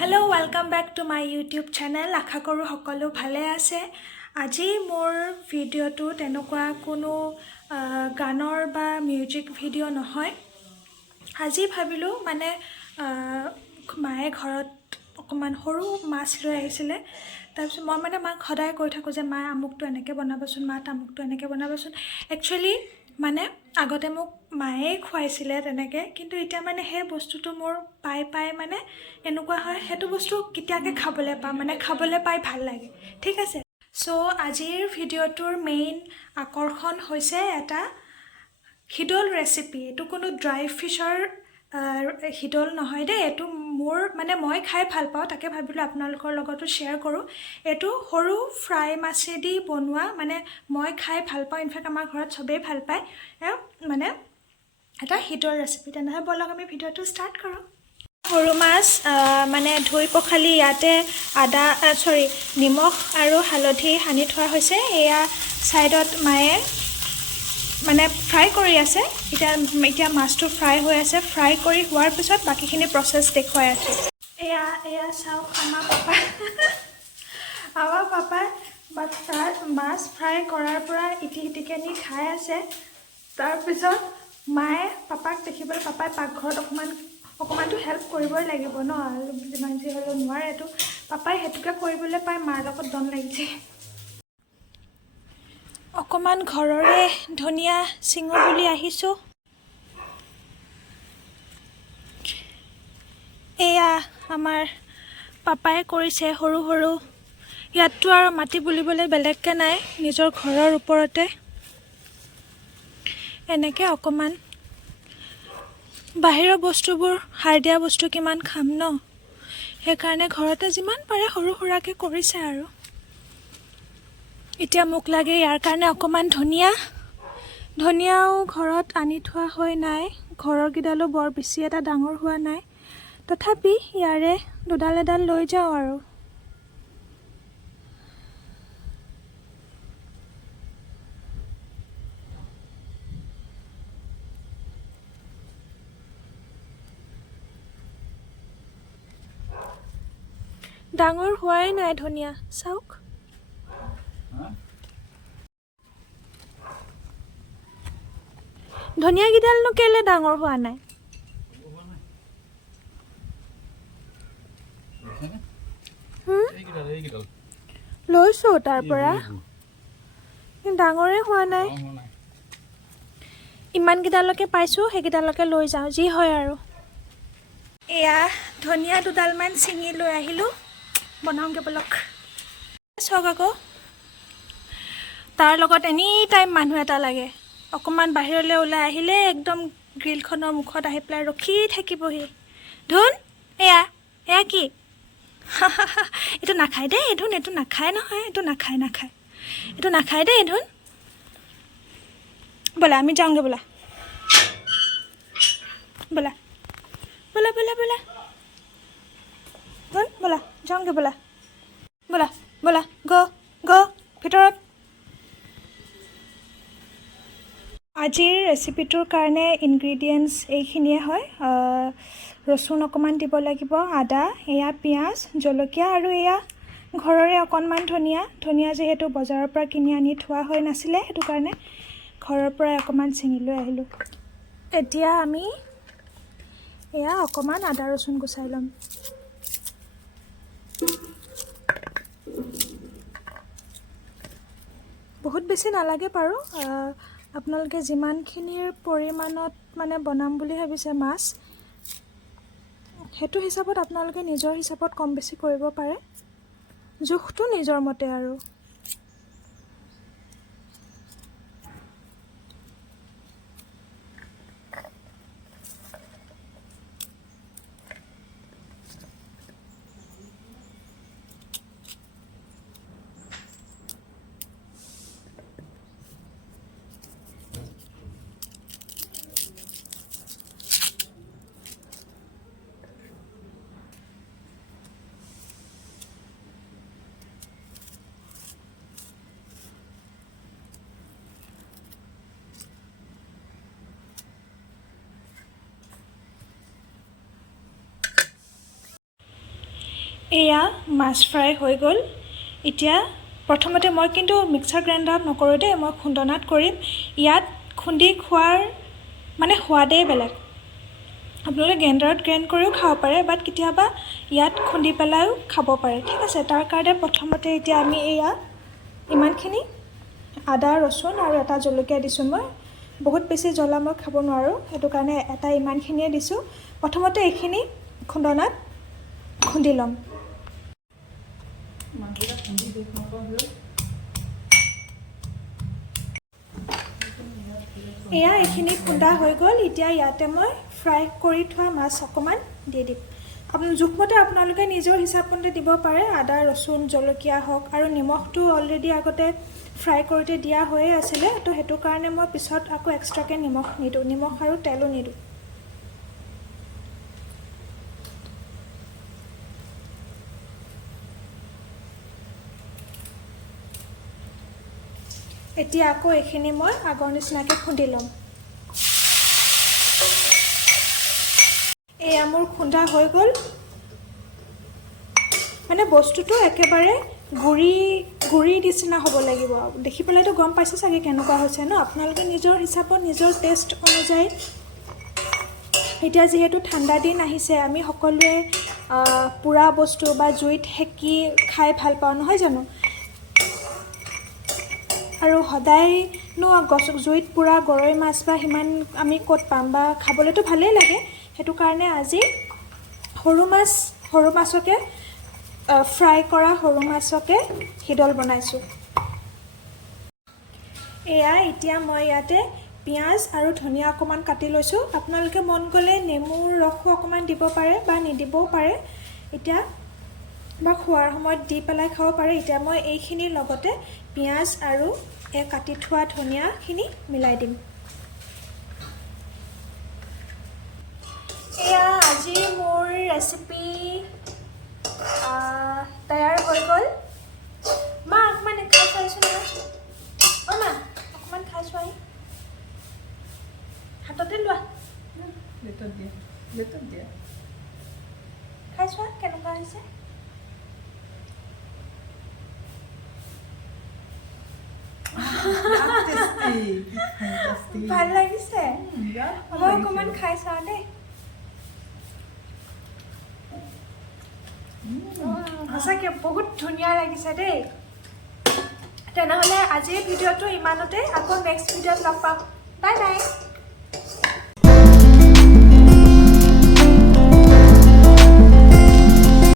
Hello, welcome back to my YouTube channel. আশা কৰোঁ সকলো ভালে আছে। আজি মোৰ ভিডিঅ'টো তেনেকুৱা কোনো গানৰ বা মিউজিক ভিডিঅ' নহয়। আজি ভাবিলোঁ মানে মায়ে ঘৰত অকমান সৰু মাছ লৈ আহিছিলে। তাৰপিছত মই মানে মাক সদায় কৈ থাকোঁ যে মা আমুকটো এনেকৈ বনাবচোন, মা তামুকটো এনেকৈ বনাবচোন। একচুৱেলি মানে আগতে মোক মায়ে খুৱাইছিলে তেনেকৈ, কিন্তু এতিয়া মানে সেই বস্তুটো মোৰ পাই মানে এনেকুৱা হয় সেইটো বস্তু কেতিয়াকৈ খাবলৈ পাম, মানে খাবলৈ পাই ভাল লাগে। ঠিক আছে, চ' আজিৰ ভিডিঅ'টোৰ মেইন আকৰ্ষণ হৈছে এটা হিদল ৰেচিপি। এইটো কোনো ড্ৰাই ফিছৰ হিদল নহয় দেই, এইটো মোৰ মানে মই খাই ভাল পাওঁ, তাকে ভাবিলোঁ আপোনালোকৰ লগতো শ্বেয়াৰ কৰোঁ। এইটো সৰু ফ্ৰাই মাছেদি বনোৱা, মানে মই খাই ভাল পাওঁ, ইনফেক্ট আমাৰ ঘৰত চবেই ভাল পায়, মানে এটা হিদল ৰেচিপি। তেনেহ'লে ব'লক আমি ভিডিঅ'টো ষ্টাৰ্ট কৰোঁ। সৰু মাছ মানে ধুই পখালি ইয়াতে নিমখ আৰু হালধি সানি থোৱা হৈছে। এয়া ছাইডত মায়ে মানে ফ্ৰাই কৰি আছে। এতিয়া মাছটো ফ্ৰাই হৈ আছে। ফ্ৰাই কৰি হোৱাৰ পিছত বাকীখিনি প্ৰচেছ দেখুৱাই আছোঁ। এয়া চাওক আমাৰ পাপাই মাছ ফ্ৰাই কৰাৰ পৰা ইটিকে নি খাই আছে। তাৰপিছত মায়ে পাপাক দেখিবলৈ, পাপাই পাকঘৰত অকণমানটো হেল্প কৰিবই লাগিব ন, যিমান যি হ'লেও নোৱাৰেতো। পাপাই সেইটোকে কৰিবলৈ পাই মাৰ লগত দম লাগিছে। অকণমান ঘৰৰে ধনিয়া ছিঙো বুলি আহিছোঁ। এয়া আমাৰ পাপাই কৰিছে সৰু ইয়াততো আৰু মাটি বুলিবলৈ বেলেগকৈ নাই, নিজৰ ঘৰৰ ওপৰতে এনেকৈ অকণমান। বাহিৰৰ বস্তুবোৰ সাৰ দিয়া বস্তু কিমান খাম ন, সেইকাৰণে ঘৰতে যিমান পাৰে সৰু সুৰাকৈ কৰিছে আৰু। এতিয়া মোক লাগে ইয়াৰ কাৰণে অকণমান ধনিয়াও ঘৰত আনি থোৱা হৈ নাই। ঘৰৰ কেইডালো বৰ বেছি এটা ডাঙৰ হোৱা নাই, তথাপি ইয়াৰে দুডাল এডাল লৈ যাওঁ আৰু। ডাঙৰ হোৱাই নাই ধনিয়া, চাওক। ধনিয়াকেইডালনো কেলে ডাঙৰ হোৱা নাই? লৈছোঁ তাৰ পৰা, ডাঙৰে হোৱা নাই। ইমানকেইডালকে পাইছোঁ, সেইকেইডালকে লৈ যাওঁ, যি হয় আৰু। এয়া ধনিয়া দুডালমান ছিঙি লৈ আহিলোঁ, বনাওঁগৈ বলক। চাওক আকৌ, তাৰ লগত এনি টাইম মানুহ এটা লাগে। অকণমান বাহিৰলৈ ওলাই আহিলে একদম গ্ৰিলখনৰ মুখত আহি পেলাই ৰখি থাকিবহি। ধুন, এয়া কি? এইটো নাখায় দেই ধুন, এইটো নাখায় নহয়, এইটো নাখায় এইটো নাখায় দেই ধুন। ব'লা আমি যাওঁগৈ, ব'লা ধুন, ব'লা যাওঁগৈ, ব'লা গ ভিতৰত। আজিৰ ৰেচিপিটোৰ কাৰণে ইনগ্ৰিডিয়েণ্টছ এইখিনিয়ে হয়। ৰচুন অকণমান দিব লাগিব, আদা, এয়া পিঁয়াজ, জলকীয়া, আৰু এয়া ঘৰৰে অকণমান ধনিয়া যিহেতু বজাৰৰ পৰা কিনি আনি থোৱা হৈ নাছিলে, সেইটো কাৰণে ঘৰৰ পৰাই অকণমান ছিঙি লৈ আহিলোঁ। এতিয়া আমি এয়া অকণমান আদা ৰচুন গুচাই ল'ম। বহুত বেছি নালাগে বাৰু, আপোনালোকে যিমানখিনিৰ পৰিমাণত মানে বনাম বুলি ভাবিছে মাছ, সেইটো হিচাপত আপোনালোকে নিজৰ হিচাপত কম বেছি কৰিব পাৰে, জোখটো নিজৰ মতে আৰু। এয়া মাছ ফ্ৰাই হৈ গ'ল। এতিয়া প্ৰথমতে মই কিন্তু মিক্সাৰ গ্ৰাইণ্ডাৰত নকৰোঁ দেই, মই খুন্দনাত কৰিম। ইয়াত খুন্দি খোৱাৰ মানে সোৱাদেই বেলেগ। আপোনালোকে গ্ৰাইণ্ডাৰত গ্ৰাইণ্ড কৰিও খাব পাৰে, বাট কেতিয়াবা ইয়াত খুন্দি পেলাইও খাব পাৰে, ঠিক আছে। তাৰ কাৰণে প্ৰথমতে এতিয়া আমি এয়া ইমানখিনি আদা ৰচুন আৰু এটা জলকীয়া দিছোঁ। মই বহুত বেছি জ্বলা মই খাব নোৱাৰোঁ, সেইটো কাৰণে এটা ইমানখিনিয়ে দিছোঁ। প্ৰথমতে এইখিনি খুন্দনাত খুন্দি ল'ম। এয়া এইখিনি খুন্দা হৈ গ'ল। এতিয়া ইয়াতে মই ফ্ৰাই কৰি থোৱা মাছ অকণমান দি দিম। জোখমতে আপোনালোকে নিজৰ হিচাপমতে দিব পাৰে, আদা ৰচুন জলকীয়া হওক, আৰু নিমখটো অলৰেডি আগতে ফ্ৰাই কৰোঁতে দিয়া হৈয়ে আছিলে, তো সেইটো কাৰণে মই পিছত আকৌ এক্সট্ৰাকৈ নিমখ নিদিওঁ, নিমখ আৰু তেলো নিদিওঁ। এতিয়া আকৌ এইখিনি মই আগৰ নিচিনাকৈ খুন্দি ল'ম। এয়া মোৰ খুন্দা হৈ গ'ল। মানে বস্তুটো একেবাৰে গুড়ি নিচিনা হ'ব লাগিব। দেখি পেলাইতো গম পাইছে চাগে কেনেকুৱা হৈছে ন। আপোনালোকে নিজৰ হিচাপত নিজৰ টেষ্ট অনুযায়ী। এতিয়া যিহেতু ঠাণ্ডা দিন আহিছে, আমি সকলোৱে পোৰা বস্তু বা জুইত সেকি খাই ভাল পাওঁ, নহয় জানো? আৰু সদায়নো জুইত পোৰা গৰৈ মাছ বা সিমান আমি ক'ত পাম, বা খাবলৈতো ভালেই লাগে। সেইটো কাৰণে আজি সৰু মাছকে ফ্ৰাই কৰা সৰু মাছকে শিদল বনাইছোঁ। এয়া এতিয়া মই ইয়াতে পিঁয়াজ আৰু ধনিয়া অকণমান কাটি লৈছোঁ। আপোনালোকে মন গ'লে নেমুৰ ৰসো অকণমান দিব পাৰে বা নিদিবও পাৰে, এতিয়া বা খোৱাৰ সময়ত দি পেলাই খাব পাৰে। এতিয়া মই এইখিনিৰ লগতে পিঁয়াজ আৰু এই কাটি থোৱা ধনিয়াখিনি মিলাই দিম। এয়া আজি মোৰ ৰেচিপি তৈয়াৰ হৈ গ'ল। মা অকণমান খাই চোৱাচোন নহয়। অ' মা অকণমান খাই চোৱাহি, হাততে লোৱা, খাই চোৱা কেনেকুৱা হৈছে। ভাল লাগিছে, মই অকণমান খাই চাওঁ দেই। সঁচাকৈ বহুত ধুনীয়া লাগিছে দেই। তেনেহ'লে আজিৰ ভিডিঅ'টো ইমানতে, আকৌ নেক্সট ভিডিঅ'ত লগ পাম। Bye bye.